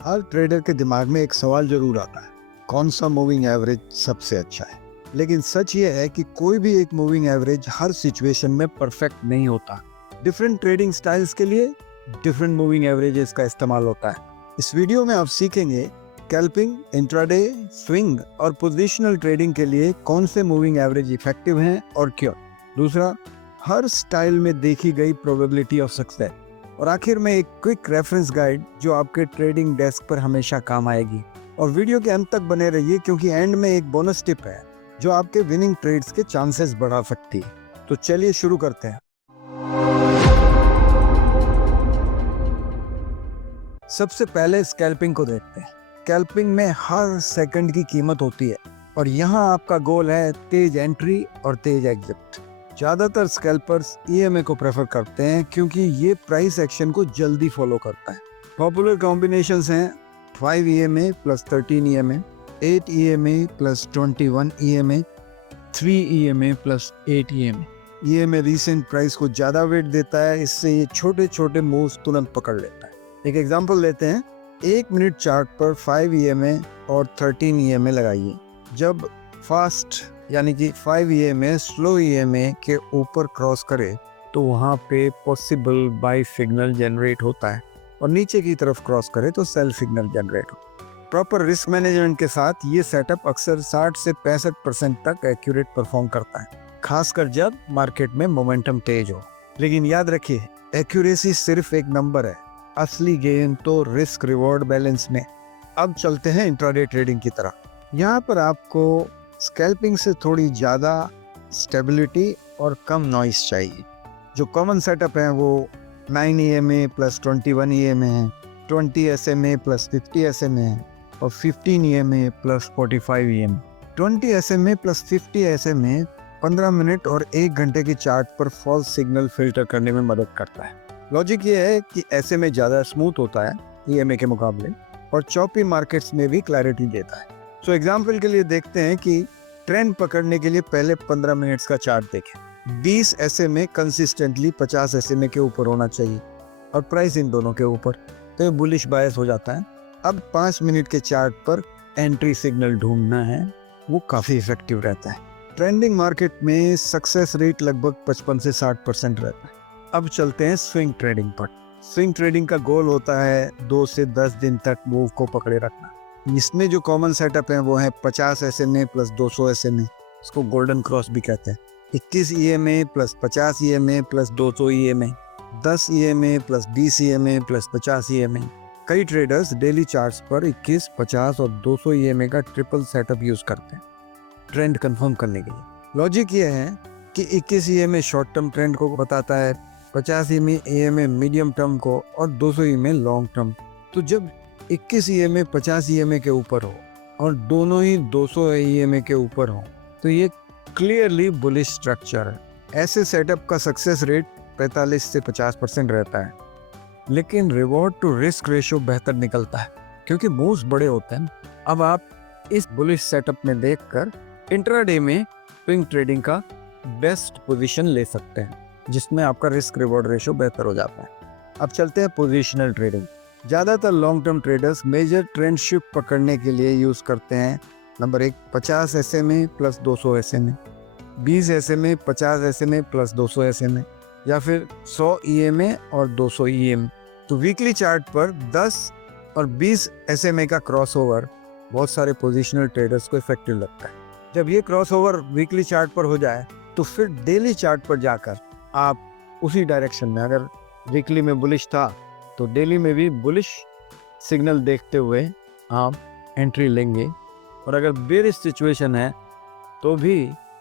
हर trader के दिमाग में एक सवाल जरूर आता है, कौन सा मूविंग एवरेज सबसे अच्छा है। लेकिन सच ये है कि कोई भी एक मूविंग एवरेज हर सिचुएशन में परफेक्ट नहीं होता। डिफरेंट ट्रेडिंग स्टाइल्स के लिए डिफरेंट मूविंग एवरेजेस का इस्तेमाल होता है। इस वीडियो में आप सीखेंगे स्कैल्पिंग, इंट्राडे, स्विंग और पोजिशनल ट्रेडिंग के लिए कौन से मूविंग एवरेज इफेक्टिव हैं और क्यों। दूसरा, हर स्टाइल में देखी गई प्रोबेबिलिटी ऑफ सक्सेस। और आखिर में एक क्विक रेफरेंस गाइड जो आपके ट्रेडिंग डेस्क पर हमेशा काम आएगी। और वीडियो के अंत तक बने रहिए क्योंकि एंड में एक बोनस टिप है जो आपके विनिंग ट्रेड्स के चांसेस बढ़ा सकती है। तो चलिए शुरू करते हैं। सबसे पहले स्कैल्पिंग को देखते हैं। स्कैल्पिंग में हर सेकंड की कीमत होती है और यहाँ आपका गोल है तेज एंट्री और तेज एग्जिट। ज्यादातर स्कैल्पर्स ईएमए को प्रेफर करते हैं क्योंकि ये प्राइस एक्शन को जल्दी फॉलो करता है। पॉपुलर कॉम्बिनेशंस हैं 5 EMA plus 13 EMA, 8 EMA plus 21 EMA, 3 EMA plus 8 EMA। EMA recent price को ज्यादा वेट देता है, इससे ये छोटे छोटे मूव्स तुरंत पकड़ लेता है। एक एग्जांपल लेते हैं। 1 मिनट चार्ट पर 5 EMA और 13 EMA लगाइए। जब फास्ट यानी कि 5 EMA स्लो EMA के ऊपर क्रॉस करे तो वहाँ पे पॉसिबल बाय सिग्नल जनरेट होता है और नीचे की तरफ क्रॉस करे तो सेल सिग्नल जनरेट होता है। प्रॉपर रिस्क मैनेजमेंट के साथ ये सेटअप अक्सर 60 से 65% तक एक्यूरेट परफॉर्म करता है, खासकर जब मार्केट में मोमेंटम तेज हो। लेकिन याद रखिए, एक्यूरेसी सिर्फ एक नंबर है, असली गेन तो रिस्क रिवॉर्ड बैलेंस में। अब चलते हैं इंट्राडे ट्रेडिंग की तरह। यहाँ पर आपको स्कैल्पिंग से थोड़ी ज़्यादा स्टेबिलिटी और कम नॉइस चाहिए। जो कॉमन सेटअप है वो 9 EMA प्लस 21 EMA है, 20 SMA प्लस 50 SMA है और 15 EMA plus 45 EMA। 20 SMA plus 50 SMA 15 minute और 1 घंटे की चार्ट पर फॉल्स सिग्नल फिल्टर करने में मदद करता है। लॉजिक ये है कि SMA ज़्यादा स्मूथ होता है EMA के मुकाबले और चॉपी मार्केट्स में भी क्लैरिटी देता है। सो एग्जाम्पल के लिए देखते हैं कि ट्रेंड पकड़ने के लिए पहले 15 मिनट्स का चार्ट देखें। 20 SMA कंसिस्टेंटली 50 SMA के ऊपर होना चाहिए और प्राइस इन दोनों के ऊपर, तो ये बुलिश बायस हो जाता है। अब 5 मिनट के चार्ट पर एंट्री सिग्नल ढूंढना है, वो काफ़ी इफेक्टिव रहता है। ट्रेंडिंग मार्केट में सक्सेस रेट लगभग 55 से 60% रहता है। अब चलते हैं स्विंग ट्रेडिंग पर। स्विंग ट्रेडिंग का गोल होता है 2 से 10 दिन तक मूव को पकड़े रखना। इसमें जो कॉमन सेटअप है वो है 50 SMA प्लस 200 SMA, इसको गोल्डन क्रॉस भी कहते हैं। 21 EMA plus 50 EMA plus 200 EMA, 10 EMA plus 20 EMA plus 50 EMA। कई ट्रेडर्स डेली चार्ट्स पर 21, 50 और 200 EMA का ट्रिपल सेटअप यूज करते हैं ट्रेंड कंफर्म करने के लिए। लॉजिक ये है कि 21 EMA शॉर्ट टर्म ट्रेंड को बताता है, 50 EMA मीडियम टर्म को और 200 EMA लॉन्ग टर्म। तो जब 21 EMA 50 EMA के ऊपर हो और दोनों ही 200 EMA के ऊपर हो तो ये क्लियरली बुलिश स्ट्रक्चर है। ऐसे सेटअप का सक्सेस रेट 45 से 50% रहता है, लेकिन रिवॉर्ड टू रिस्क रेशियो बेहतर निकलता है क्योंकि मूव्स बड़े होते हैं। अब आप इस बुलिश सेटअप में देखकर इंट्राडे में स्विंग ट्रेडिंग का बेस्ट पोजीशन ले सकते हैं जिसमें आपका रिस्क रिवॉर्ड रेशियो बेहतर हो जाता है। अब चलते हैं पोजिशनल ट्रेडिंग। ज़्यादातर long term traders major trend shift पकड़ने के लिए यूज़ करते हैं। Number 1, 50 SMA plus 200 SMA, 20 SMA 50 SMA plus 200 SMA या फिर 100 EMA और 200 EMA। तो वीकली चार्ट पर 10 और 20 SMA का क्रॉसओवर बहुत सारे पोजिशनल ट्रेडर्स को इफेक्टिव लगता है। जब ये क्रॉसओवर वीकली चार्ट पर हो जाए तो फिर डेली चार्ट पर जाकर आप उसी डायरेक्शन में, अगर वीकली में बुलिश था तो डेली में भी बुलिश सिग्नल देखते हुए आप एंट्री लेंगे और अगर बेरिश सिचुएशन है तो भी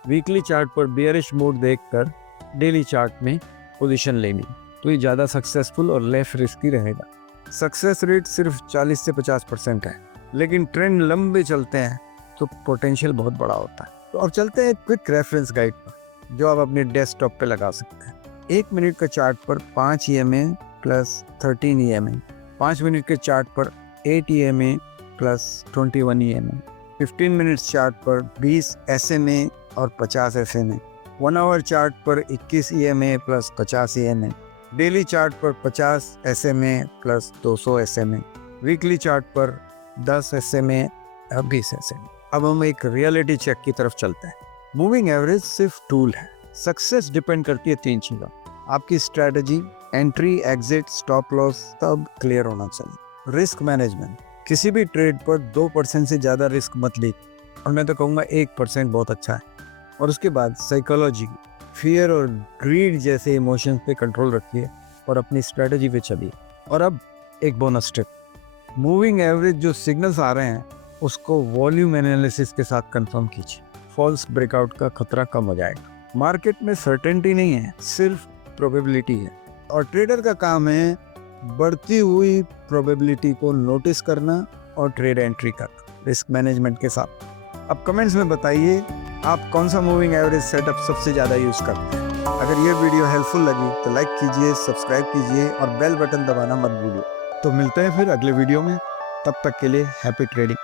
वीकली चार्ट पर बेरिश मोड देखकर डेली चार्ट में पोजीशन लेंगे, तो ये ज़्यादा सक्सेसफुल और लेस रिस्की रहेगा। सक्सेस रेट सिर्फ 40 से 50% है, लेकिन ट्रेंड लंबे चलते हैं तो पोटेंशियल बहुत बड़ा होता है। तो अब चलते हैं क्विक रेफरेंस गाइड पर जो आप अपने डेस्कटॉप पे लगा सकते हैं। 1 मिनट का चार्ट पर 5 EMA प्लस 13 EMA, 5 मिनट के चार्ट पर 8 EMA plus 21 EMA, 15 minutes chart पर 20 SMA और 50 SMA, 1 आवर चार्ट पर 21 EMA plus 50 EMA, daily chart पर 50 SMA plus 200 SMA, weekly chart पर 10 SMA या 20 SMA। अब हम एक रियलिटी चेक की तरफ चलते हैं। मूविंग एवरेज सिर्फ टूल है, सक्सेस डिपेंड करती है 3 चीजों। आपकी strategy, entry, exit, stop loss सब क्लियर होना चाहिए। रिस्क मैनेजमेंट, किसी भी ट्रेड पर 2% से ज़्यादा रिस्क मत लीजिए, और मैं तो कहूँगा 1% बहुत अच्छा है। और उसके बाद साइकोलॉजी, फियर और ग्रीड जैसे इमोशंस पे कंट्रोल रखिए और अपनी स्ट्रेटजी पे चलिए। और अब एक बोनस टिप, मूविंग एवरेज जो सिग्नल्स आ रहे हैं उसको वॉल्यूम एनालिसिस के साथ कंफर्म कीजिए, फॉल्स ब्रेकआउट का खतरा कम हो जाएगा। मार्केट में सर्टेनिटी नहीं है, सिर्फ प्रोबेबिलिटी है, और ट्रेडर का काम है बढ़ती हुई प्रोबेबिलिटी को नोटिस करना और ट्रेड एंट्री करना रिस्क मैनेजमेंट के साथ। अब कमेंट्स में बताइए आप कौन सा मूविंग एवरेज सेटअप सबसे ज़्यादा यूज़ करते हैं। अगर ये वीडियो हेल्पफुल लगी तो लाइक कीजिए, सब्सक्राइब कीजिए और बेल बटन दबाना मत भूलिए। तो मिलते हैं फिर अगले वीडियो में, तब तक के लिए हैप्पी ट्रेडिंग।